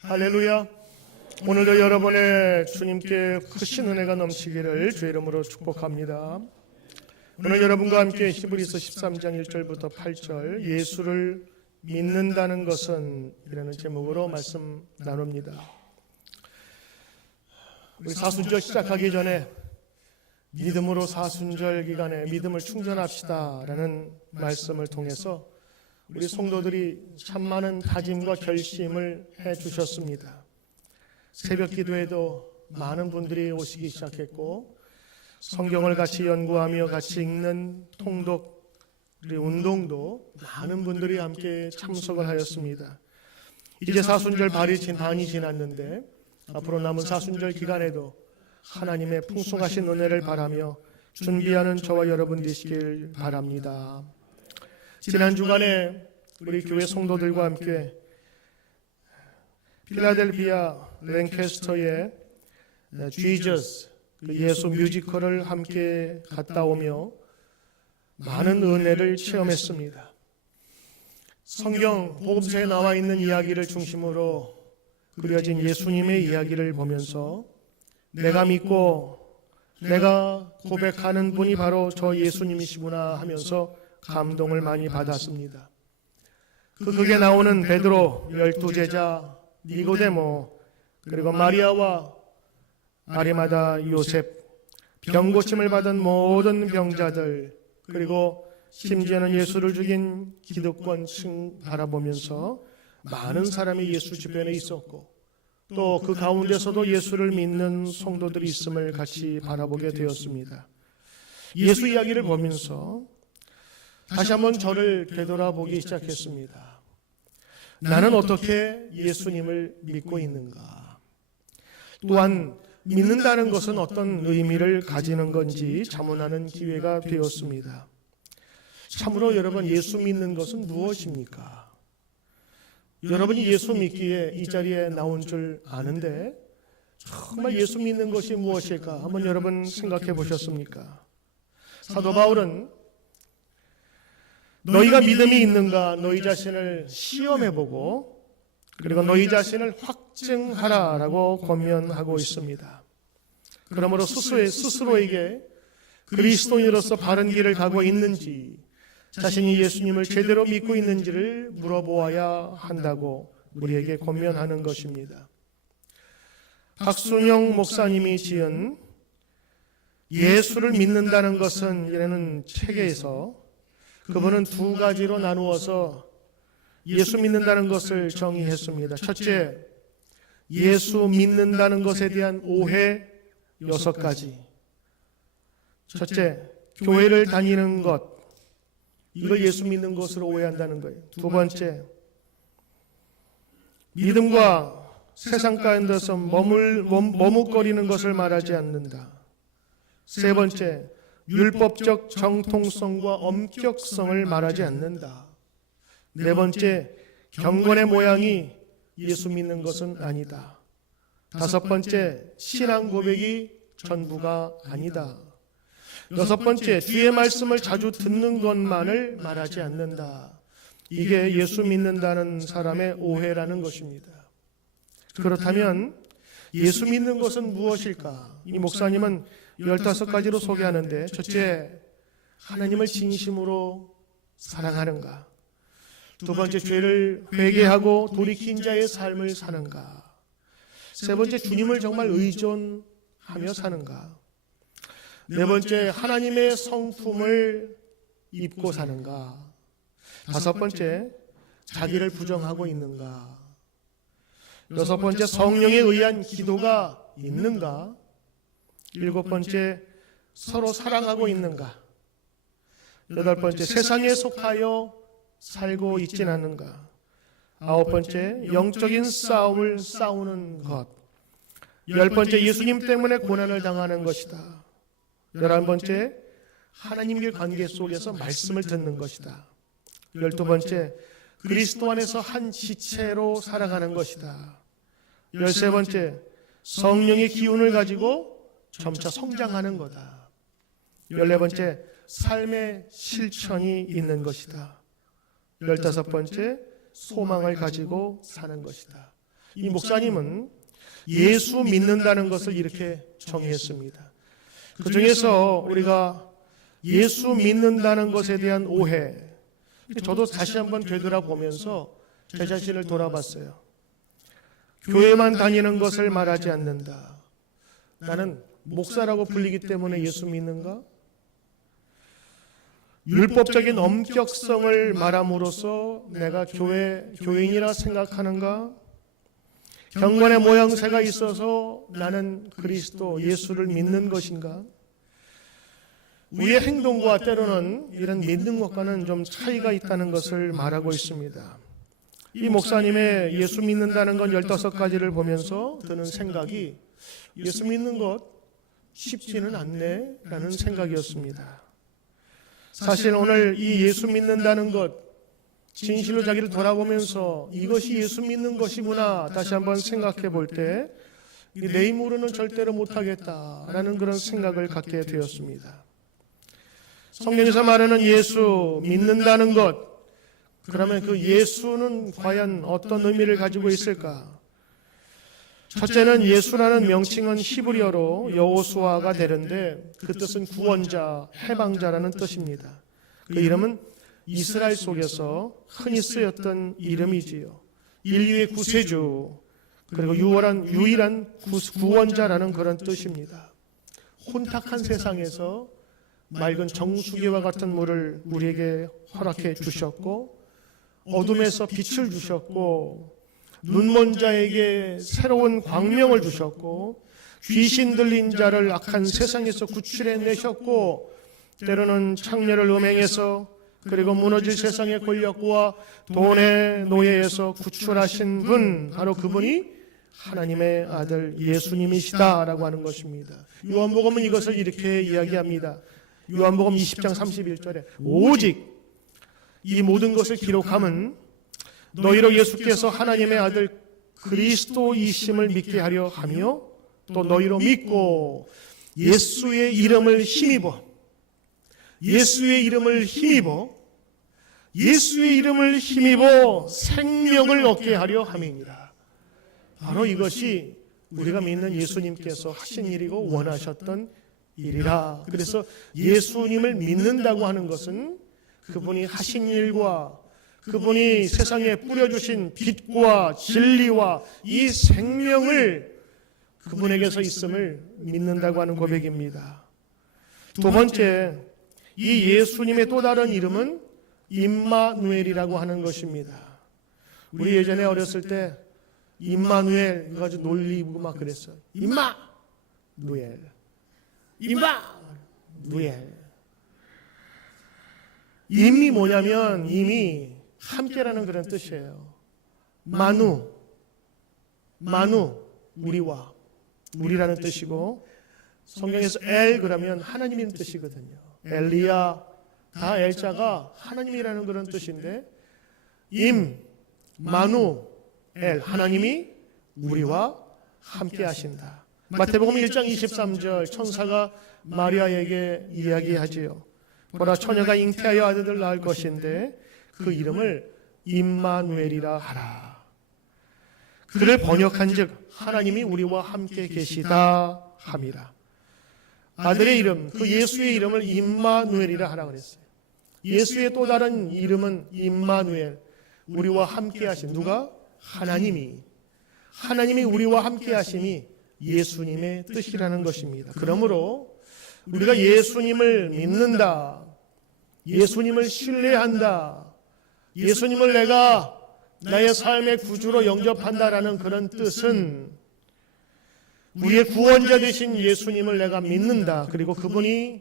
할렐루야. 오늘도 여러분의 주님께 크신 은혜가 넘치기를 주의 이름으로 축복합니다. 오늘 여러분과 함께 히브리서 13장 1절부터 8절 예수를 믿는다는 것은 이라는 제목으로 말씀 나눕니다. 우리 사순절 시작하기 전에 믿음으로 사순절 기간에 믿음을 충전합시다 라는 말씀을 통해서 우리 성도들이 참 많은 다짐과 결심을 해 주셨습니다. 새벽 기도에도 많은 분들이 오시기 시작했고, 성경을 같이 연구하며 같이 읽는 통독 운동도 많은 분들이 함께 참석을 하였습니다. 이제 사순절 반이 지났는데 앞으로 남은 사순절 기간에도 하나님의 풍성하신 은혜를 바라며 준비하는 저와 여러분 되시길 바랍니다. 지난 주간에 우리 교회 성도들과 함께 필라델피아 랭캐스터의 Jesus 예수 뮤지컬을 함께 갔다 오며 많은 은혜를 체험했습니다. 성경 복음서에 나와 있는 이야기를 중심으로 그려진 예수님의 이야기를 보면서 내가 믿고 내가 고백하는 분이 바로 저 예수님이시구나 하면서 감동을 많이 받았습니다. 극에 나오는 베드로, 12제자, 니고데모, 그리고 마리아와 아리마다 요셉, 병고침을 받은 모든 병자들, 그리고 심지어는 예수를 죽인 기득권층 바라보면서 많은 사람이 예수 주변에 있었고, 또 그 가운데서도 예수를 믿는 성도들이 있음을 같이 바라보게 되었습니다. 예수 이야기를 보면서 다시 한번 저를 되돌아보기 시작했습니다. 나는 어떻게 예수님을 믿고 있는가? 또한 믿는다는 것은 어떤 의미를 가지는 건지 자문하는 기회가 되었습니다. 참으로 여러분, 예수 믿는 것은 무엇입니까? 여러분이 예수 믿기에 이 자리에 나온 줄 아는데 정말 예수 믿는 것이 무엇일까? 한번 여러분 생각해 보셨습니까? 사도 바울은 너희가 믿음이 있는가 너희 자신을 시험해보고 그리고 너희 자신을 확증하라라고 권면하고 있습니다. 그러므로 스스로에게 그리스도인으로서 바른 길을 가고 있는지, 자신이 예수님을 제대로 믿고 있는지를 물어보아야 한다고 우리에게 권면하는 것입니다. 박순영 목사님이 지은 예수를 믿는다는 것은 이라는 책에서 그분은 두 가지로 나누어서 예수 믿는다는 것을 정의했습니다. 첫째, 예수 믿는다는 것에 대한 오해 6가지. 첫째, 교회를 다니는 것, 이걸 예수 믿는 것으로 오해한다는 거예요. 두 번째, 믿음과 세상 가운데서 머뭇거리는 것을 말하지 않는다. 세 번째, 율법적 정통성과 엄격성을 말하지 않는다. 네 번째, 경건의 모양이 예수 믿는 것은 아니다. 다섯 번째, 신앙 고백이 전부가 아니다. 여섯 번째, 주의 말씀을 자주 듣는 것만을 말하지 않는다. 이게 예수 믿는다는 사람의 오해라는 것입니다. 그렇다면 예수 믿는 것은 무엇일까? 이 목사님은 15가지로 소개하는데, 첫째, 하나님을 진심으로 사랑하는가? 두 번째, 죄를 회개하고 돌이킨 자의 삶을 사는가? 세 번째, 주님을 정말 의존하며 사는가? 네 번째, 하나님의 성품을 입고 사는가? 다섯 번째, 자기를 부정하고 있는가? 여섯 번째, 성령에 의한 기도가 있는가? 일곱 번째, 서로 사랑하고 있는가? 여덟 번째, 세상에 속하여 살고 있진 않는가? 아홉 번째, 영적인 싸움을 싸우는 것. 열 번째, 예수님 때문에 고난을 당하는 것이다. 11번째, 하나님과의 관계 속에서 말씀을 듣는 것이다. 12번째, 그리스도 안에서 한 지체로 살아가는 것이다. 13번째, 성령의 기운을 가지고 점차 성장하는 거다. 14번째, 삶의 실천이 있는 것이다. 15번째, 소망을 가지고 사는 것이다. 이 목사님은 예수 믿는다는 것을 이렇게 정의했습니다. 그 중에서 우리가 예수 믿는다는 것에 대한 오해, 저도 다시 한번 되돌아보면서 제 자신을 돌아봤어요. 교회만 다니는 것을 말하지 않는다. 나는 목사라고 불리기 때문에 예수 믿는가? 율법적인 엄격성을 말함으로써 내가 교인이라 생각하는가? 경건의 모양새가 있어서 나는 그리스도 예수를 믿는 것인가? 우리의 행동과 때로는 이런 믿는 것과는 좀 차이가 있다는 것을 말하고 있습니다. 이 목사님의 예수 믿는다는 건 15가지를 보면서 드는 생각이 예수 믿는 것 쉽지는 않네 라는 생각이었습니다. 사실 오늘 이 예수 믿는다는 것 진실로 자기를 돌아보면서 이것이 예수 믿는 것이구나 다시 한번 생각해 볼 때 내 힘으로는 절대로 못하겠다라는 그런 생각을 갖게 되었습니다. 성경에서 말하는 예수 믿는다는 것, 그러면 그 예수는 과연 어떤 의미를 가지고 있을까? 첫째는 예수라는 명칭은 히브리어로 여호수아가 되는데 그 뜻은 구원자, 해방자라는 뜻입니다. 그 이름은 이스라엘 속에서 흔히 쓰였던 이름이지요. 인류의 구세주, 그리고 유일한 구원자라는 그런 뜻입니다. 혼탁한 세상에서 맑은 정수기와 같은 물을 우리에게 허락해 주셨고, 어둠에서 빛을 주셨고, 눈먼 자에게 새로운 광명을 주셨고, 귀신 들린 자를 악한 세상에서 구출해 내셨고, 때로는 창녀를 음행해서 그리고 무너질 세상의 권력과 돈의 노예에서 구출하신 분, 바로 그분이 하나님의 아들 예수님이시다라고 하는 것입니다. 요한복음은 이것을 이렇게 이야기합니다. 요한복음 20장 31절에 오직 이 모든 것을 기록함은 너희로 예수께서 하나님의 아들 그리스도이심을 믿게 하려 하며 또 너희로 믿고 예수의 이름을 힘입어 생명을 얻게 하려 함이니라. 바로 이것이 우리가 믿는 예수님께서 하신 일이고 원하셨던 일이라. 그래서 예수님을 믿는다고 하는 것은 그분이 하신 일과 그분이 세상에 뿌려주신 빛과 진리와 이 생명을 그분에게서 있음을 믿는다고 하는 고백입니다. 두 번째, 이 예수님의 또 다른 이름은 임마누엘이라고 하는 것입니다. 우리 예전에 어렸을 때 임마누엘 가지고 놀리고 막 그랬어요. 임마누엘. 임이 뭐냐면 임이 함께라는 그런 뜻이에요. 마누 우리라는 뜻이고, 성경에서 엘 그러면 하나님이라는 뜻이거든요. 엘리야 다 엘자가 하나님이라는 그런 뜻인데, 마누 엘 하나님이 우리와 함께 하신다. 마태복음 1장 23절 천사가 마리아에게 이야기하지요. 보라, 처녀가 잉태하여 아들을 낳을 것인데 그 이름을 임마누엘이라 하라. 그를 번역한즉 하나님이 우리와 함께 계시다 함이라. 아들의 이름, 그 예수의 이름을 임마누엘이라 하라 그랬어요. 예수의 또 다른 이름은 임마누엘, 우리와 함께 하신, 누가? 하나님이 우리와 함께 하심이 예수님의 뜻이라는 것입니다. 그러므로 우리가 예수님을 믿는다, 예수님을 신뢰한다, 예수님을 내가 나의 삶의 구주로 영접한다라는 그런 뜻은 우리의 구원자 되신 예수님을 내가 믿는다. 그리고 그분이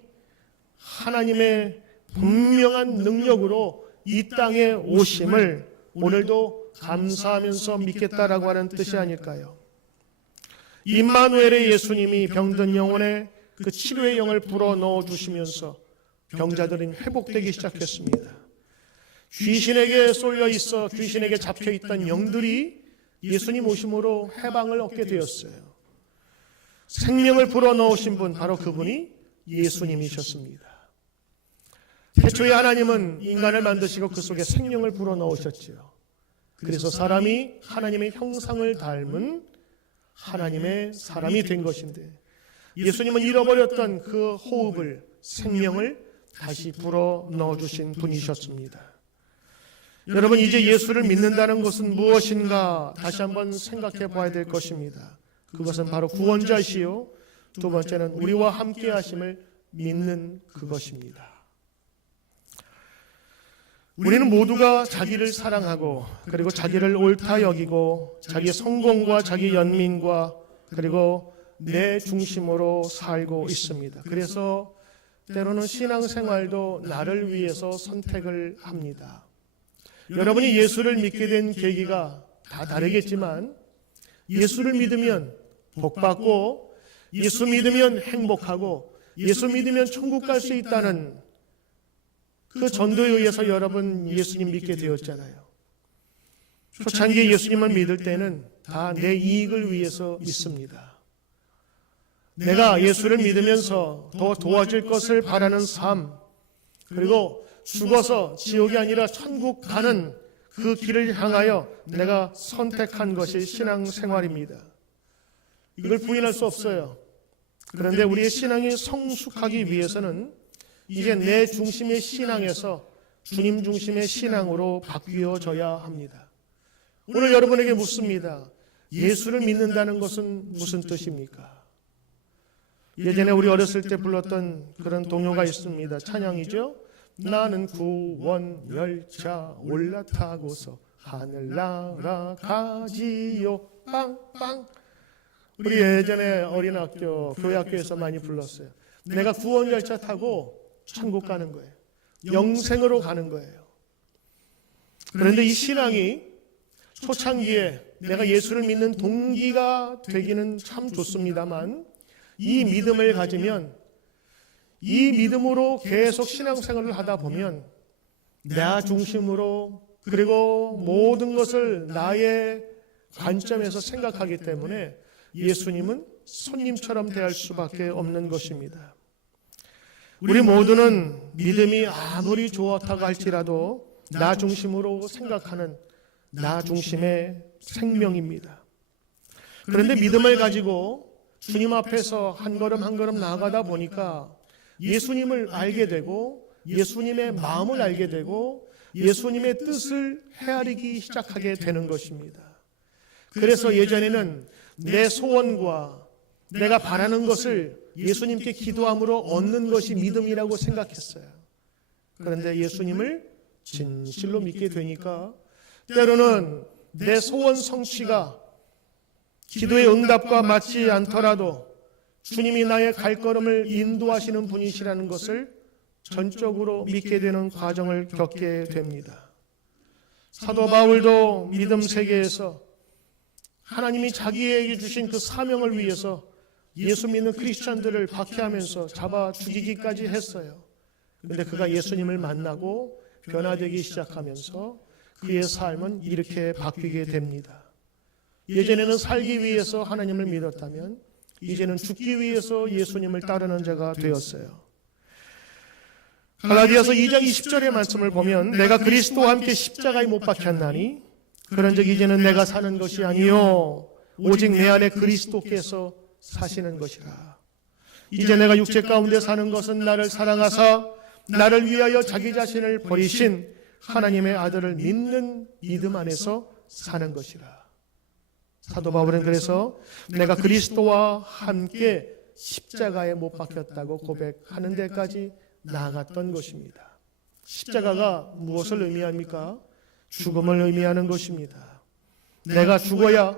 하나님의 분명한 능력으로 이 땅에 오심을 오늘도 감사하면서 믿겠다라고 하는 뜻이 아닐까요? 임마누엘의 예수님이 병든 영혼에 그 치료의 영을 불어넣어 주시면서 병자들은 회복되기 시작했습니다. 귀신에게 쏠려 있어 귀신에게 잡혀 있던 영들이 예수님 오심으로 해방을 얻게 되었어요. 생명을 불어넣으신 분, 바로 그분이 예수님이셨습니다. 태초에 하나님은 인간을 만드시고 그 속에 생명을 불어넣으셨지요. 그래서 사람이 하나님의 형상을 닮은 하나님의 사람이 된 것인데, 예수님은 잃어버렸던 그 호흡을, 생명을 다시 불어 넣어주신 분이셨습니다. 여러분, 이제 예수를 믿는다는 것은 무엇인가 다시 한번 생각해 봐야 될 것입니다. 그것은 바로 구원자시요, 두 번째는 우리와 함께 하심을 믿는 그것입니다. 우리는 모두가 자기를 사랑하고, 그리고 자기를 옳다 여기고, 자기의 성공과 자기 연민과 그리고 내 중심으로 살고 있습니다. 그래서 때로는 신앙생활도 나를 위해서 선택을 합니다. 여러분이 예수를 믿게 된 계기가 다 다르겠지만, 예수를 믿으면 복받고, 예수 믿으면 행복하고, 예수 믿으면 천국 갈 수 있다는 그 전도에 의해서 여러분 예수님 믿게 되었잖아요. 초창기에 예수님을 믿을 때는 다 내 이익을 위해서 믿습니다. 내가 예수를 믿으면서 더 도와줄 것을 바라는 삶, 그리고 죽어서 지옥이 아니라 천국 가는 그 길을 향하여 내가 선택한 것이 신앙생활입니다. 이걸 부인할 수 없어요. 그런데 우리의 신앙이 성숙하기 위해서는 이제 내 중심의 신앙에서 주님 중심의 신앙으로 바뀌어져야 합니다. 오늘 여러분에게 묻습니다. 예수를 믿는다는 것은 무슨 뜻입니까? 예전에 우리 어렸을 때 불렀던 그런 동요가 있습니다. 찬양이죠. 나는 구원 열차 올라타고서 하늘 날아가지요 빵빵. 우리 예전에 어린학교, 교회학교에서 많이 불렀어요. 내가 구원 열차 타고 천국 가는 거예요. 영생으로 가는 거예요. 그런데 이 신앙이 초창기에 내가 예수를 믿는 동기가 되기는 참 좋습니다만, 이 믿음을 가지면, 이 믿음으로 계속 신앙생활을 하다 보면 나 중심으로, 그리고 모든 것을 나의 관점에서 생각하기 때문에 예수님은 손님처럼 대할 수밖에 없는 것입니다. 우리 모두는 믿음이 아무리 좋다고 할지라도 나 중심으로 생각하는 나 중심의 생명입니다. 그런데 믿음을 가지고 주님 앞에서 한 걸음 한 걸음 나아가다 보니까 예수님을 알게 되고, 예수님의 마음을 알게 되고, 예수님의 뜻을 헤아리기 시작하게 되는 것입니다. 그래서 예전에는 내 소원과 내가 바라는 것을 예수님께 기도함으로 얻는 것이 믿음이라고 생각했어요. 그런데 예수님을 진실로 믿게 되니까 때로는 내 소원 성취가 기도의 응답과 맞지 않더라도 주님이 나의 발걸음을 인도하시는 분이시라는 것을 전적으로 믿게 되는 과정을 겪게 됩니다. 사도 바울도 믿음 세계에서 하나님이 자기에게 주신 그 사명을 위해서 예수 믿는 크리스천들을 박해하면서 잡아 죽이기까지 했어요. 그런데 그가 예수님을 만나고 변화되기 시작하면서 그의 삶은 이렇게 바뀌게 됩니다. 예전에는 살기 위해서 하나님을 믿었다면 이제는 죽기 위해서 예수님을 따르는 자가 되었어요. 갈라디아서 2장 20절의 말씀을 보면 내가 그리스도와 함께 십자가에 못 박혔나니 그런즉 이제는 내가 사는 것이 아니요 오직 내 안에 그리스도께서 사시는 것이라. 이제 내가 육체 가운데 사는 것은 나를 사랑하사 나를 위하여 자기 자신을 버리신 하나님의 아들을 믿는 믿음 안에서 사는 것이라. 사도 바울은 그래서 내가 그리스도와 함께 십자가에 못 박혔다고 고백하는 데까지 나아갔던 것입니다. 십자가가 무엇을 의미합니까? 죽음을 의미하는 것입니다. 내가 죽어야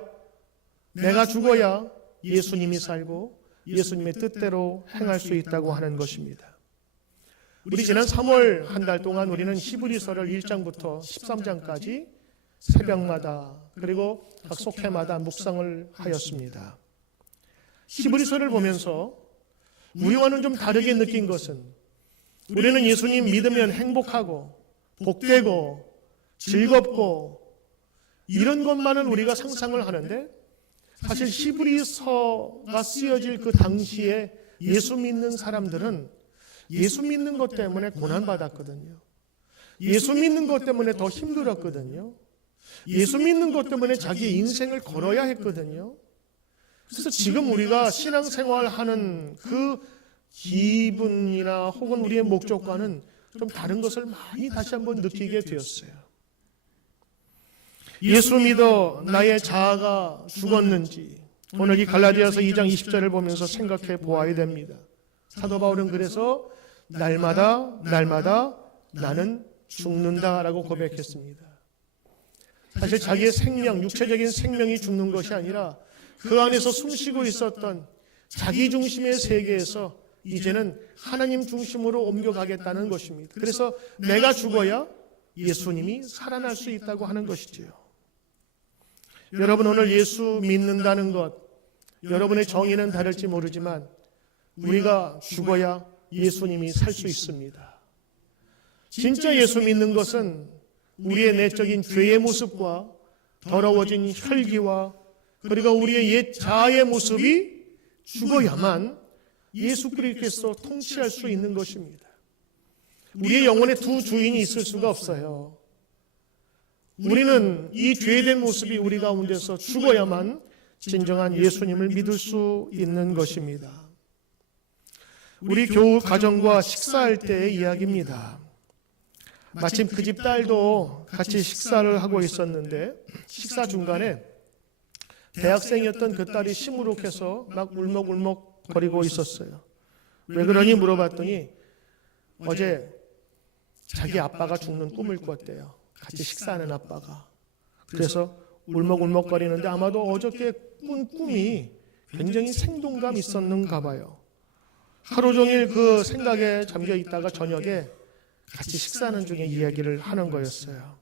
예수님이 살고 예수님의 뜻대로 행할 수 있다고 하는 것입니다. 우리 지난 3월 한 달 동안 우리는 히브리서를 1장부터 13장까지 새벽마다 그리고 각 속회마다 묵상을 하였습니다. 히브리서를 보면서 우리와는 좀 다르게 느낀 것은 우리는 예수님 믿으면 행복하고 복되고 즐겁고 이런 것만은 우리가 상상을 하는데 사실 히브리서가 쓰여질 그 당시에 예수 믿는 사람들은 예수 믿는 것 때문에 고난받았거든요. 예수 믿는 것 때문에 더 힘들었거든요. 예수 믿는 것 때문에 자기의 인생을 걸어야 했거든요. 그래서 지금 우리가 신앙생활하는 그 기분이나 혹은 우리의 목적과는 좀 다른 것을 많이 다시 한번 느끼게 되었어요. 예수 믿어 나의 자아가 죽었는지 오늘 이 갈라디아서 2장 20절을 보면서 생각해 보아야 됩니다. 사도 바울은 그래서 날마다 나는 죽는다라고 고백했습니다. 사실 자기의 생명, 육체적인 생명이 죽는 것이 아니라 그 안에서 숨쉬고 있었던 자기 중심의 세계에서 이제는 하나님 중심으로 옮겨가겠다는 것입니다. 그래서 내가 죽어야 예수님이 살아날 수 있다고 하는 것이지요. 여러분, 오늘 예수 믿는다는 것, 여러분의 정의는 다를지 모르지만 우리가 죽어야 예수님이 살 수 있습니다. 진짜 예수 믿는 것은 우리의 내적인 죄의 모습과 더러워진 혈기와 그리고 우리의 옛 자아의 모습이 죽어야만 예수 그리스도께서 통치할 수 있는 것입니다. 우리의 영혼에 두 주인이 있을 수가 없어요. 우리는 이 죄된 모습이 우리 가운데서 죽어야만 진정한 예수님을 믿을 수 있는 것입니다. 우리 교우 가정과 식사할 때의 이야기입니다. 마침 그 집 딸도 같이 식사를 하고 있었는데 식사 중간에 대학생이었던 그 딸이 시무룩해서 막 울먹울먹 거리고 있었어요. 왜 그러니 물어봤더니 어제 자기 아빠가 죽는 꿈을 꿨대요. 같이 식사하는 아빠가. 그래서 울먹울먹거리는데 아마도 어저께 꾼 꿈이 굉장히 생동감 있었는가 봐요. 하루 종일 그 생각에 잠겨 있다가 저녁에 같이 식사하는 중에 이야기를 하는 거였어요.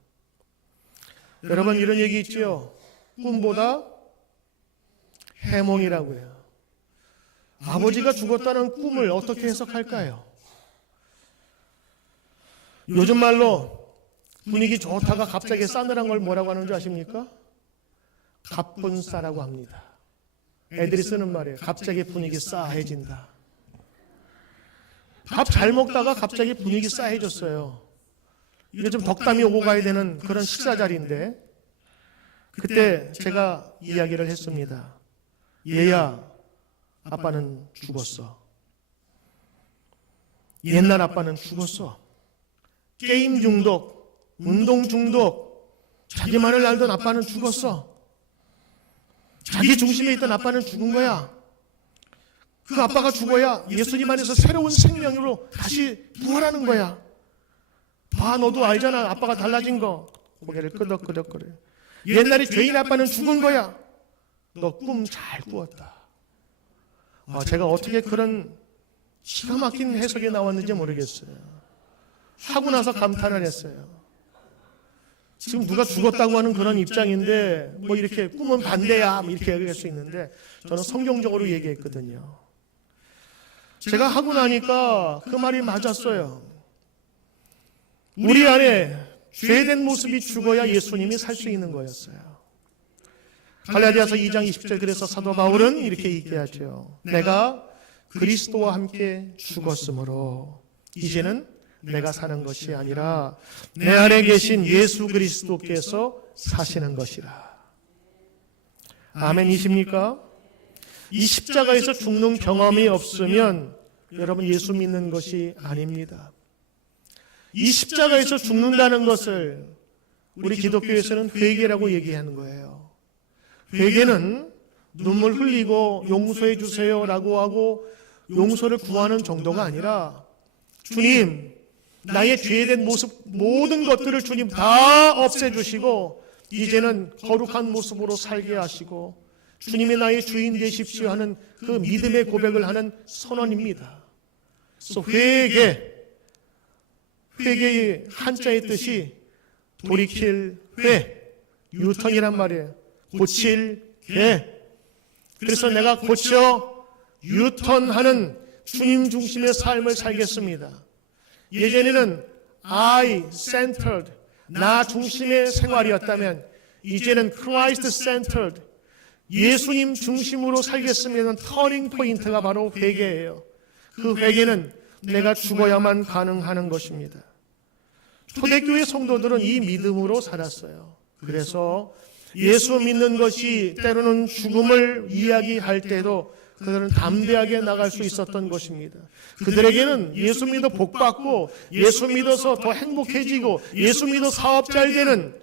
여러분, 이런 얘기 있죠. 꿈보다 해몽이라고 해요. 아버지가 죽었다는 꿈을 어떻게 해석할까요? 요즘 말로 분위기 좋다가 갑자기 싸늘한 걸 뭐라고 하는 줄 아십니까? 갑분싸라고 합니다. 애들이 쓰는 말이에요. 갑자기 분위기 싸해진다. 밥 잘 먹다가 갑자기 분위기 싸해졌어요. 이게 좀 덕담이 오고 가야 되는 그런 식사 자리인데 그때 제가 이야기를 했습니다. 얘야, 아빠는 죽었어. 옛날 아빠는 죽었어. 게임 중독, 운동 중독, 자기만을 알던 아빠는 죽었어. 자기 중심에 있던 아빠는 죽은 거야. 그 아빠가 죽어야 예수님 안에서 새로운 생명으로 다시 부활하는 거야. 봐, 너도 알잖아. 아빠가 달라진 거. 고개를 끄덕끄덕거려. 옛날에 죄인 아빠는 죽은 거야. 너 꿈 잘 꾸었다. 제가 어떻게 그런 기가 막힌 해석이 나왔는지 모르겠어요. 하고 나서 감탄을 했어요. 지금 누가 죽었다고 하는 그런 입장인데 뭐 이렇게 꿈은 반대야 이렇게 얘기할 수 있는데 저는 성경적으로 얘기했거든요. 제가 하고 나니까 그 말이 맞았어요. 우리 안에 죄된 모습이 죽어야 예수님이 살 수 있는 거였어요. 갈라디아서 2장 20절 그래서 사도 바울은 이렇게 얘기하죠. 내가 그리스도와 함께 죽었으므로 이제는 내가 사는 것이 아니라 내 안에 계신 예수 그리스도께서 사시는 것이라. 아멘이십니까? 이 십자가에서 죽는 경험이 없으면 여러분 예수 믿는 것이 아닙니다. 이 십자가에서 죽는다는 것을 우리 기독교에서는 회개라고 얘기하는 거예요. 회개는 눈물 흘리고 용서해 주세요라고 하고 용서를 구하는 정도가 아니라 주님, 나의 죄된 모습 모든 것들을 주님 다 없애주시고 이제는 거룩한 모습으로 살게 하시고 주님이 나의 주인 되십시오 하는 그 믿음의 고백을 하는 선언입니다. 그래서 회개의 한자의 뜻이 돌이킬 회, 유턴이란 말이에요. 고칠 개. 그래서 내가 고쳐 유턴하는 주님 중심의 삶을 살겠습니다. 예전에는 I-centered, 나 중심의 생활이었다면 이제는 Christ-centered, 예수님 중심으로 살겠으면 터닝 포인트가 바로 회개예요. 그 회개는 내가 죽어야만 가능한 것입니다. 초대교회 성도들은 이 믿음으로 살았어요. 그래서 예수 믿는 것이 때로는 죽음을 이야기할 때도 그들은 담대하게 나갈 수 있었던 것입니다. 그들에게는 예수 믿어 복받고 예수 믿어서 더 행복해지고 예수 믿어 사업 잘 되는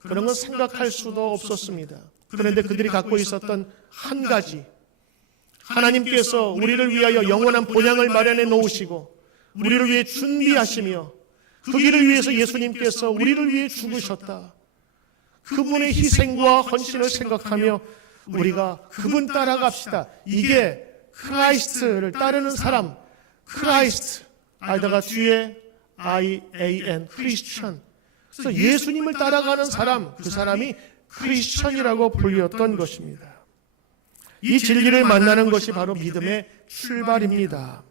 그런 건 생각할 수도 없었습니다. 그런데 그들이 갖고 있었던 한 가지, 하나님께서 우리를 위하여 영원한 본향을 마련해 놓으시고 우리를 위해 준비하시며 그 길을 위해서 예수님께서 우리를 위해 죽으셨다. 그분의 희생과 헌신을 생각하며 우리가 그분 따라갑시다. 이게 크라이스트를 따르는 사람, 크라이스트, 아이다가 뒤에 IAN, 크리스천. 그래서 예수님을 따라가는 사람, 그 사람이 크리스천이라고 불렸던 것입니다. 이 진리를 만나는 것이 바로 믿음의 출발입니다.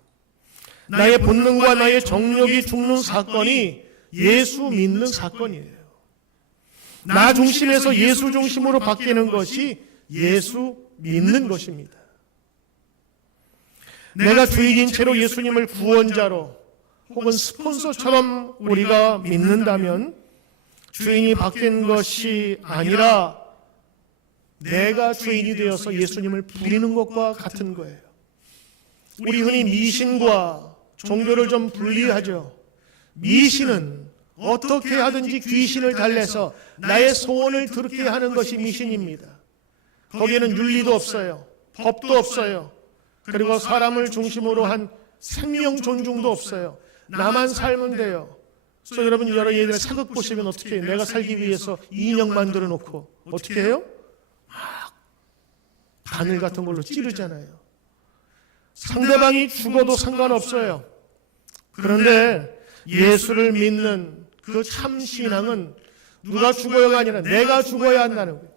나의 본능과 나의 정욕이 죽는 사건이 예수 믿는 사건이에요. 나 중심에서 예수 중심으로 바뀌는 것이 예수 믿는 것입니다. 내가 주인인 채로 예수님을 구원자로 혹은 스폰서처럼 우리가 믿는다면 주인이 바뀐 것이 아니라 내가 주인이 되어서 예수님을 부리는 것과 같은 거예요. 우리 흔히 미신과 종교를 좀 분리하죠. 미신은 어떻게 하든지 귀신을 달래서 나의 소원을 들게 하는 것이 미신입니다. 거기에는 윤리도 없어요. 법도 없어요. 그리고 사람을 중심으로 한 생명 존중도 없어요. 나만 살면 돼요. 그래서 여러분 여러 예전에 사극 보시면 어떻게 해요? 내가 살기 위해서 인형 만들어 놓고 어떻게 해요? 막 바늘 같은 걸로 찌르잖아요. 상대방이 죽어도 상관없어요. 그런데 예수를 믿는 그 참신앙은 누가 죽어야가 아니라 내가 죽어야 한다는 거예요.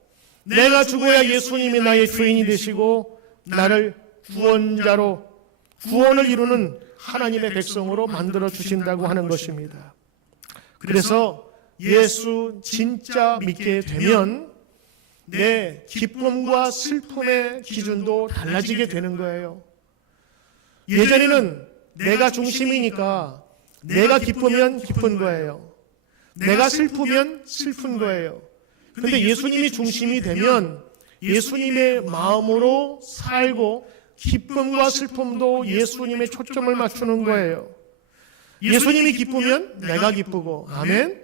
내가 죽어야 예수님이 나의 주인이 되시고 나를 구원자로 구원을 이루는 하나님의 백성으로 만들어 주신다고 하는 것입니다. 그래서 예수 진짜 믿게 되면 내 기쁨과 슬픔의 기준도 달라지게 되는 거예요. 예전에는 내가 중심이니까 내가 기쁘면 기쁜 거예요. 내가 슬프면 슬픈 거예요. 그런데 예수님이 중심이 되면 예수님의 마음으로 살고 기쁨과 슬픔도 예수님의 초점을 맞추는 거예요. 예수님이 기쁘면 내가 기쁘고, 아멘.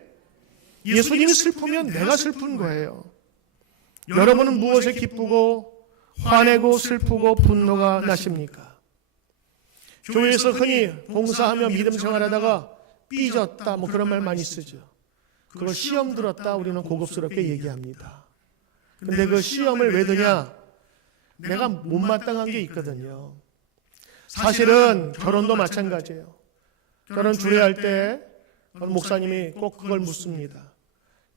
예수님이 슬프면 내가 슬픈 거예요. 여러분은 무엇에 기쁘고 화내고 슬프고 분노가 나십니까? 교회에서 흔히 봉사하며 믿음 생활하다가 삐졌다 뭐 그런 말 많이 쓰죠. 그걸 시험 들었다 우리는 고급스럽게 얘기합니다. 근데 그 시험을 왜 드냐? 내가 못마땅한 게 있거든요. 사실은 결혼도 마찬가지예요. 결혼 주례할 때 목사님이 꼭 그걸 묻습니다.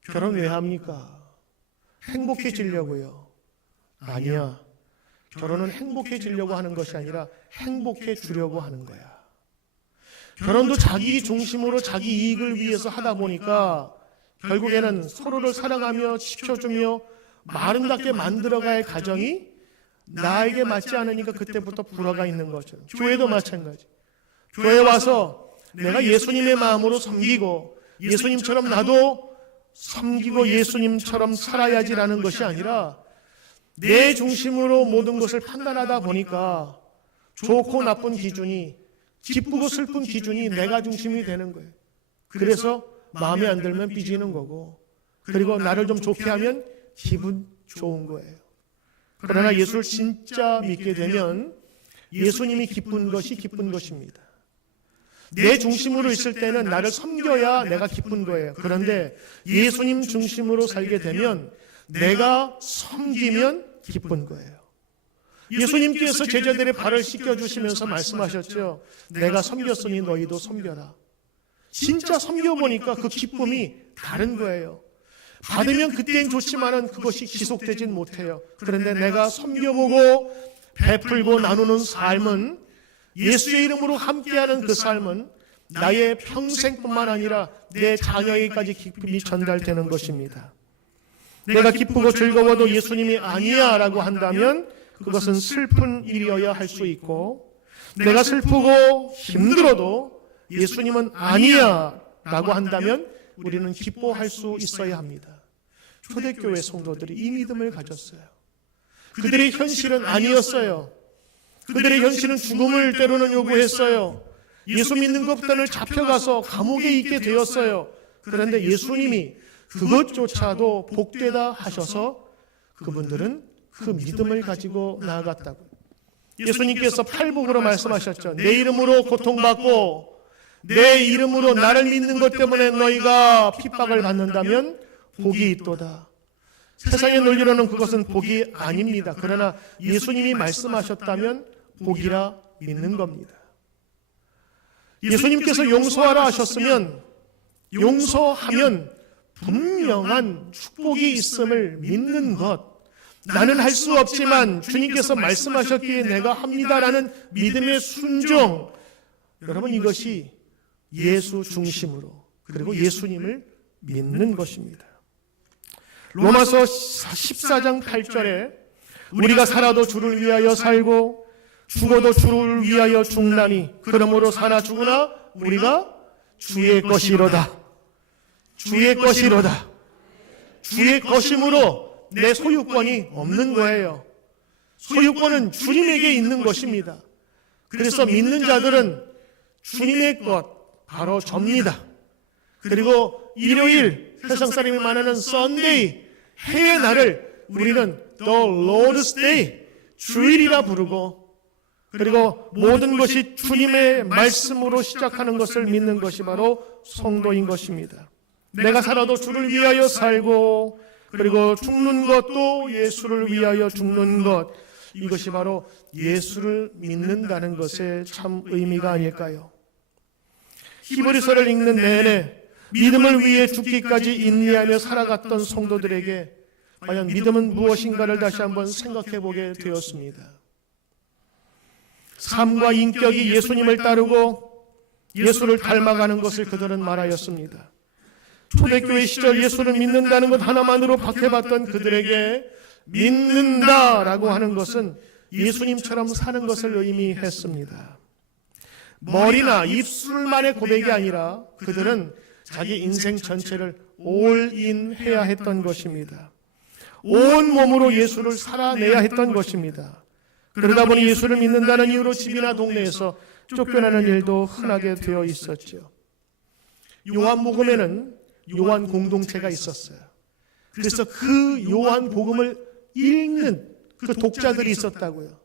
결혼 왜 합니까? 행복해지려고요. 아니야. 결혼은 행복해지려고 하는 것이 아니라 행복해 주려고 하는 거야. 결혼도 자기 중심으로 자기 이익을 위해서 하다 보니까 결국에는 서로를 사랑하며 지켜주며 아름답게 만들어갈 가정이 나에게 맞지 않으니까 그때부터 불화가 있는 거죠. 교회도 마찬가지. 교회 와서 내가 예수님의 마음으로 섬기고 예수님처럼 나도 섬기고 예수님처럼 살아야지라는 것이 아니라 내 중심으로 모든 것을 판단하다 보니까 좋고 나쁜 기준이 기쁘고 슬픈 기준이 내가 중심이 되는 거예요. 그래서 마음에 안 들면 삐지는 거고 그리고 나를 좀 좋게 하면 기분 좋은 거예요. 그러나 예수를 진짜 믿게 되면 예수님이 기쁜 것이 기쁜 것입니다. 내 중심으로 있을 때는 나를 섬겨야 내가 기쁜 거예요. 그런데 예수님 중심으로 살게 되면 내가 섬기면 기쁜 거예요. 예수님께서 제자들의 발을 씻겨주시면서 말씀하셨죠. 내가 섬겼으니 너희도 섬겨라. 진짜 섬겨보니까 그 기쁨이 다른 거예요. 받으면 그때는 좋지만은 그것이 지속되진 못해요. 그런데 내가 섬겨보고 베풀고 나누는 삶은 예수의 이름으로 함께하는 그 삶은 나의 평생뿐만 아니라 내 자녀에게까지 기쁨이 전달되는 것입니다. 내가 기쁘고 즐거워도 예수님이 아니야 라고 한다면 그것은 슬픈 일이어야 할 수 있고 내가 슬프고 힘들어도 예수님은 아니야 라고 한다면 우리는 기뻐할 수 있어야 합니다. 초대교회 성도들이 이 믿음을 가졌어요. 그들의 현실은 아니었어요. 그들의 현실은 죽음을 때로는 요구했어요. 예수 믿는 것보다는 잡혀가서 감옥에 있게 되었어요. 그런데 예수님이 그것조차도 복되다 하셔서 그분들은 그 믿음을 가지고 나아갔다고요. 예수님께서 팔복으로 말씀하셨죠. 내 이름으로 고통받고 내 이름으로 나를 믿는 것 때문에 너희가 핍박을 받는다면 복이 있도다. 세상의 논리로는 그것은 복이 아닙니다. 그러나 예수님이 말씀하셨다면 복이라 믿는 겁니다. 예수님께서 용서하라 하셨으면 용서하면 분명한 축복이 있음을 믿는 것, 나는 할 수 없지만 주님께서 말씀하셨기에 내가 합니다라는 믿음의 순종, 여러분 이것이 예수 중심으로 그리고 예수님을 믿는 것입니다. 로마서 14장 8절에 우리가 살아도 주를 위하여 살고 죽어도 주를 위하여 죽나니 그러므로 사나 죽으나 우리가 주의 것이로다. 주의 것이로다. 주의 것이므로 내 소유권이 없는 거예요. 소유권은 주님에게 있는 것입니다. 그래서 믿는 자들은 주님의 것 바로 접니다. 그리고 일요일 세상 사람이 말하는 썬데이 해의 날을 우리는 The Lord's Day 주일이라 부르고 그리고 모든 것이 주님의 말씀으로 시작하는 것을 믿는 것이 바로 성도인 것입니다. 내가 살아도 주를 위하여 살고 그리고 죽는 것도 예수를 위하여 죽는 것, 이것이 바로 예수를 믿는다는 것에 참 의미가 아닐까요? 히브리서를 읽는 내내 믿음을 위해 죽기까지 인내하며 살아갔던 성도들에게 과연 믿음은 무엇인가를 다시 한번 생각해 보게 되었습니다. 삶과 인격이 예수님을 따르고 예수를 닮아가는 것을 그들은 말하였습니다. 초대교회 시절 예수를 믿는다는 것 하나만으로 박해받던 그들에게 믿는다라고 하는 것은 예수님처럼 사는 것을 의미했습니다. 머리나 입술만의 고백이 아니라 그들은 자기 인생 전체를 올인 해야 했던 것입니다. 온 몸으로 예수를 살아내야 했던 것입니다. 그러다 보니 예수를 믿는다는 이유로 집이나 동네에서 쫓겨나는 일도 흔하게 되어 있었죠. 요한복음에는 요한 공동체가 있었어요. 그래서 그 요한복음을 읽는 그 독자들이 있었다고요.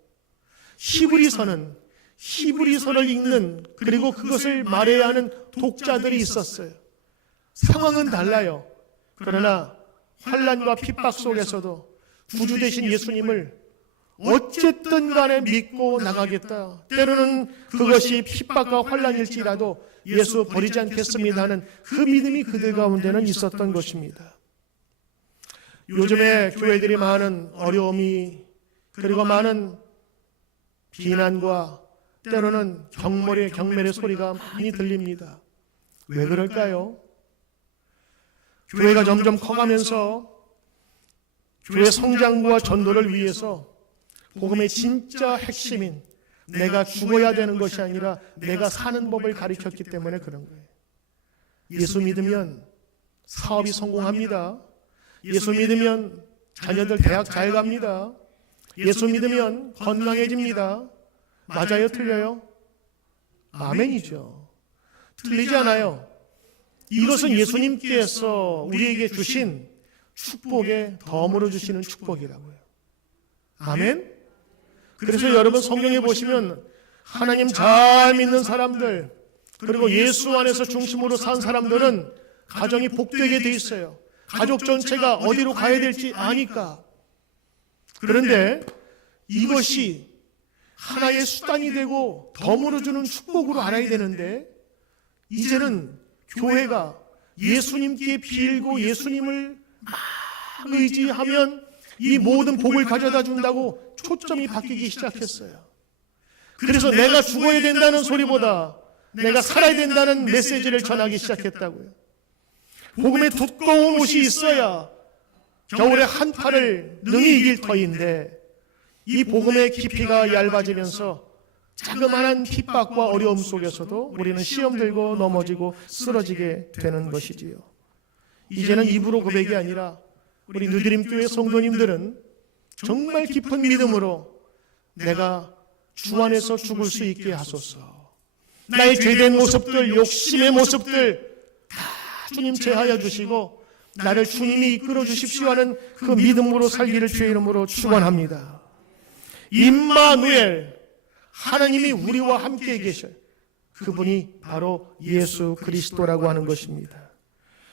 히브리서는 히브리서를 읽는 그리고 그것을 말해야 하는 독자들이 있었어요. 상황은 달라요. 그러나 환난과 핍박 속에서도 구주 되신 예수님을 어쨌든 간에 믿고 나가겠다. 때로는 그것이 핍박과 환난일지라도 예수 버리지 않겠습니다 하는 그 믿음이 그들 가운데는 있었던 것입니다. 요즘에 교회들이 많은 어려움이 그리고 많은 비난과 때로는 경멸의 소리가 많이 들립니다. 왜 그럴까요? 교회가 점점 커가면서 교회 성장과 전도를 위해서 복음의 진짜 핵심인 내가 죽어야 되는 것이 아니라 내가 사는 법을 가르쳤기 때문에 그런 거예요. 예수 믿으면 사업이 성공합니다. 예수 믿으면 자녀들 대학 잘 갑니다. 예수 믿으면 건강해집니다. 맞아요? 틀려요? 아멘이죠. 틀리지 않아요. 이것은 예수님께서 우리에게 주신 축복에 덤으로 주시는 축복이라고요. 아멘? 그래서 여러분 성경에 보시면 하나님 잘 믿는 사람들 그리고 예수 안에서 중심으로 산 사람들은 가정이 복되게 돼 있어요. 가족 전체가 어디로 가야 될지 아니까. 그런데 이것이 하나의 수단이 되고 덤으로 주는 축복으로 알아야 되는데 이제는 교회가 예수님께 빌고 예수님을 막 의지하면 이 모든 복을 가져다 준다고 초점이 바뀌기 시작했어요. 그래서 내가 죽어야 된다는 소리보다 내가 살아야 된다는 메시지를 전하기 시작했다고요. 복음에 두꺼운 옷이 있어야 겨울에 한파를 능히 이길 터인데 이 복음의 깊이가 얇아지면서 자그마한 핍박과 어려움 속에서도 우리는 시험 들고 넘어지고 쓰러지게 되는 것이지요. 이제는 입으로 고백이 아니라 우리 느드림교회 성도님들은 정말 깊은 믿음으로 내가 주 안에서 죽을 수 있게 하소서. 나의 죄된 모습들, 욕심의 모습들 다 주님 제하여 주시고 나를 주님이 이끌어 주십시오 하는 그 믿음으로 살기를 주의 이름으로 축원합니다. 임마누엘, 하나님이 우리와 함께 계셔요. 그분이 바로 예수 그리스도라고 하는 것입니다.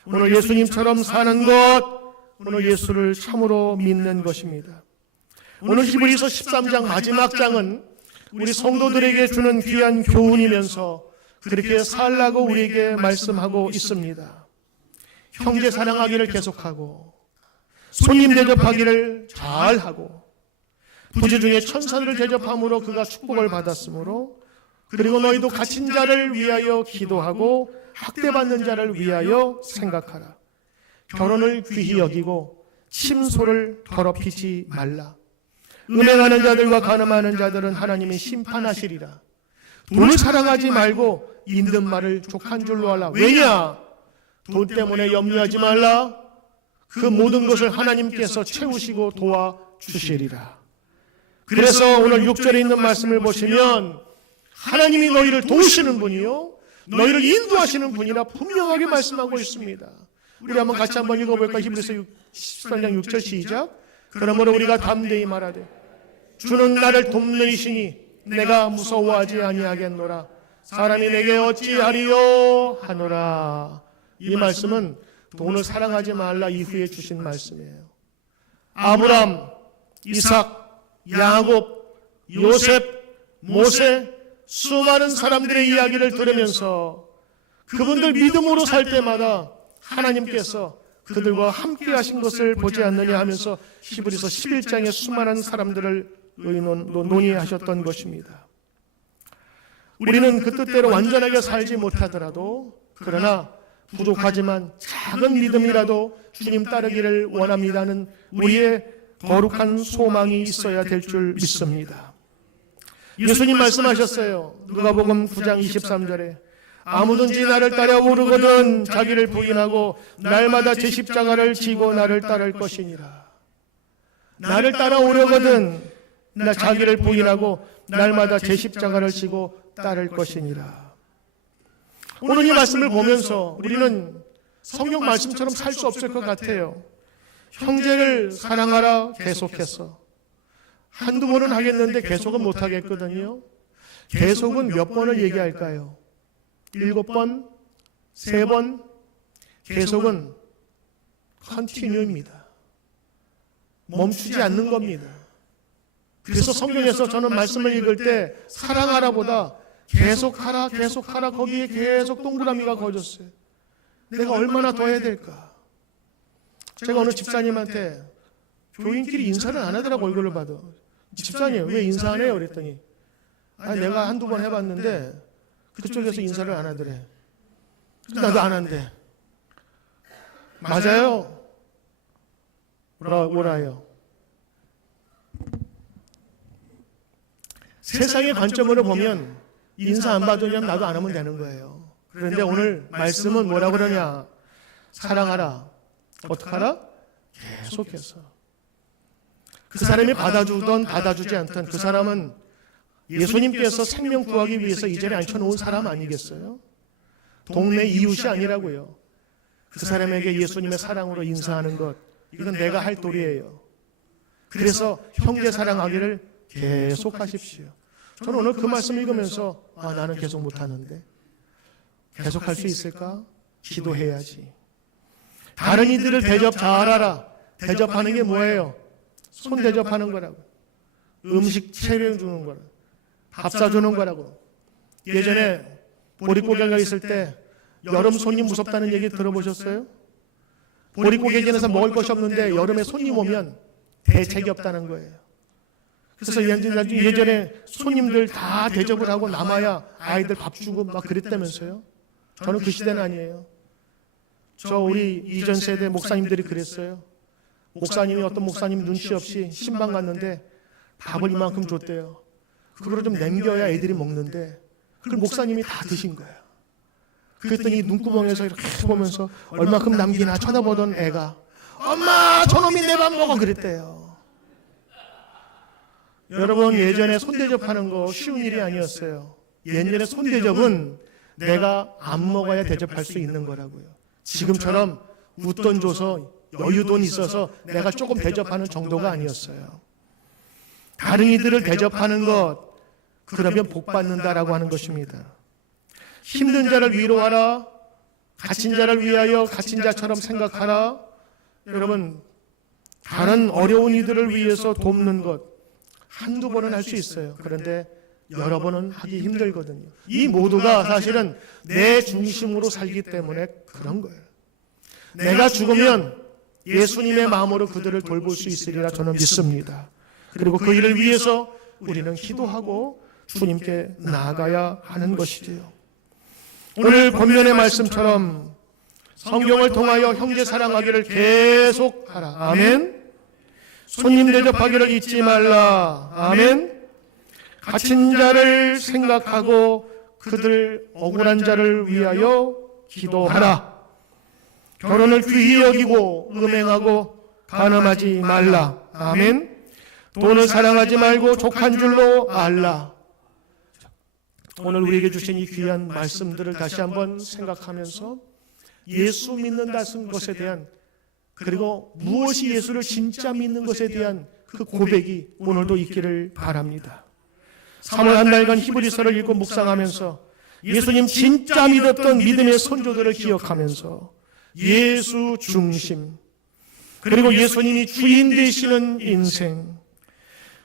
오늘 예수님처럼 사는 것, 오늘 예수를 참으로 믿는 것입니다. 오늘 히브리서 13장 마지막 장은 우리 성도들에게 주는 귀한 교훈이면서 그렇게 살라고 우리에게 말씀하고 있습니다. 형제 사랑하기를 계속하고 손님 대접하기를 잘하고 부재 중에 천사를 대접함으로 그가 축복을 받았으므로 그리고 너희도 갇힌 자를 위하여 기도하고 학대받는 자를 위하여 생각하라. 결혼을 귀히 여기고 침소를 더럽히지 말라. 음행하는 자들과 간음하는 자들은 하나님이 심판하시리라. 돈을 사랑하지 말고 있는 말을 족한 줄로 하라. 왜냐? 돈 때문에 염려하지 말라. 그 모든 것을 하나님께서 채우시고 도와주시리라. 그래서 오늘 6절에 있는 말씀을 보시면 하나님이 너희를 도우시는 분이요 너희를 인도하시는 분이라 분명하게 말씀하고 있습니다. 우리 한번 같이 한번 읽어볼까요? 히브리서 13장 6절 시작. 그러므로 우리가 담대히 말하되 주는 나를 돕는 이시니 내가 무서워하지 아니하겠노라. 사람이 내게 어찌하리요 하노라. 이 말씀은 돈을 사랑하지 말라 이후에 주신 말씀이에요. 아브람, 이삭, 야곱, 요셉, 모세 수많은 사람들의 이야기를 들으면서 그분들 믿음으로 살 때마다 하나님께서 그들과 함께 하신 것을 보지 않느냐 하면서 히브리서 11장에 수많은 사람들을 논의하셨던 것입니다. 우리는 그 뜻대로 완전하게 살지 못하더라도 그러나 부족하지만 작은 믿음이라도 주님 따르기를 원합니다는 우리의 거룩한 소망이 있어야 될 줄 믿습니다. 예수님 말씀하셨어요. 누가복음 9장 23절에 아무든지 나를 따라오르거든 자기를 부인하고 날마다 제 십자가를 지고 나를 따를 것이니라. 나를 따라오려거든 나 자기를 부인하고 날마다 제 십자가를 지고 따를 것이니라. 오늘 이 말씀을 보면서 우리는 성경 말씀처럼 살 수 없을 것 같아요. 형제를 사랑하라 계속해서 한두 번은 하겠는데 계속은 못 하겠거든요. 계속은 몇 번을 얘기할까요? 7번? 3번? 계속은 컨티뉴입니다. 멈추지 않는 겁니다. 그래서 성경에서 저는 말씀을 읽을 때 사랑하라보다 계속하라 계속하라 거기에 계속 동그라미가 거졌어요. 내가 얼마나 더 해야 될까? 제가 어느 집사님한테 교인끼리 인사를 안 하더라고. 얼굴을 봐도. 집사님 왜 인사 안 해요? 그랬더니 내가 한두 번 해봤는데 그쪽에서 인사를 안 하더래. 나도 안 한대. 맞아요. 뭐라요? 세상의 관점으로 보면 인사 안 받으면 나도 안 하면 되는 거예요. 그런데 오늘 말씀은 뭐라 그러냐? 사랑하라. 어떻게 하라? 계속해서. 그 사람이 받아주던 받아주지 않던 그 사람은 예수님께서 생명 구하기 위해서 이 자리에 앉혀놓은 사람 아니겠어요? 동네 이웃이 아니라고요. 그 사람에게 예수님의 사랑으로 인사하는 것, 이건 내가 할 도리예요. 그래서 형제 사랑하기를 계속하십시오. 저는 오늘 그 말씀 읽으면서 나는 계속 못하는데 계속할 수 있을까? 기도해야지. 다른 이들을 대접 잘하라. 대접하는 게 뭐예요? 손 대접하는 거라고. 음식 차려주는 거라고. 밥 사주는 거라고. 예전에 보릿고개가 있을 때 여름 손님 무섭다는 얘기 들어보셨어요? 보릿고개에서 먹을 것이 없는데 여름에 손님 오면 대책이 없다는 거예요. 그래서 예전에 손님들 다 대접을 하고 남아야 아이들 밥 주고 막 그랬다면서요. 저는 그 시대는 아니에요. 우리 이전 세대 목사님들이 그랬어요. 목사님이 어떤 목사님 눈치 없이 신방 갔는데 밥을 이만큼 줬대요. 그걸 좀 남겨야 애들이 먹는데 그걸 목사님이 다 드신 거예요. 그랬더니 눈구멍에서 이렇게 보면서 얼마큼 남기나 쳐다보던 애가 엄마 저놈이 내 밥 먹어 그랬대요. 여러분, 예전에 손대접하는 거 쉬운 일이 아니었어요. 예전에 손대접은 내가 안 먹어야 대접할 수 있는 거라고요. 지금처럼 웃돈 줘서 여유돈 있어서 내가 조금 대접하는 정도가 아니었어요. 다른 이들을 대접하는 것, 그러면 복 받는다라고 하는 것입니다. 힘든 자를 위로하라. 갇힌 자를 위하여 갇힌 자처럼 생각하라. 여러분, 다른 어려운 이들을 위해서 돕는 것 한두 번은 할 수 있어요. 그런데 여러 번은 하기 힘들거든요. 이 모두가 사실은 내 중심으로 살기 때문에 그런 거예요. 내가 죽으면 예수님의 마음으로 그들을 돌볼 수 있으리라 저는 믿습니다. 그리고 그 일을 위해서 우리는 기도하고 주님께 나아가야 하는 것이지요. 오늘 본문의 말씀처럼 성경을 통하여 형제 사랑하기를 계속하라. 아멘. 손님 대접하기를 잊지 말라. 아멘. 갇힌 자를 생각하고 그들 억울한 자를 위하여 기도하라. 결혼을 귀히 여기고 음행하고 간음하지 말라. 아멘. 돈을 사랑하지 말고 족한 줄로 알라. 오늘 우리에게 주신 이 귀한 말씀들을 다시 한번 생각하면서 예수 믿는다는 것에 대한, 그리고 무엇이 예수를 진짜 믿는 것에 대한 그 고백이 오늘도 있기를 바랍니다. 3월 한 달간 히브리서를 읽고 묵상하면서 예수님 진짜 믿었던 믿음의 선조들을 기억하면서 예수 중심, 그리고 예수님이 주인 되시는 인생,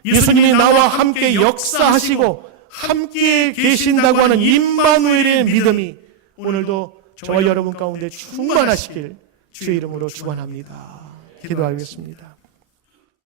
예수님이 나와 함께 역사하시고 함께 계신다고 하는 임마누엘의 믿음이 오늘도 저와 여러분 가운데 충만하시길 주의 이름으로 축원합니다. 기도하겠습니다.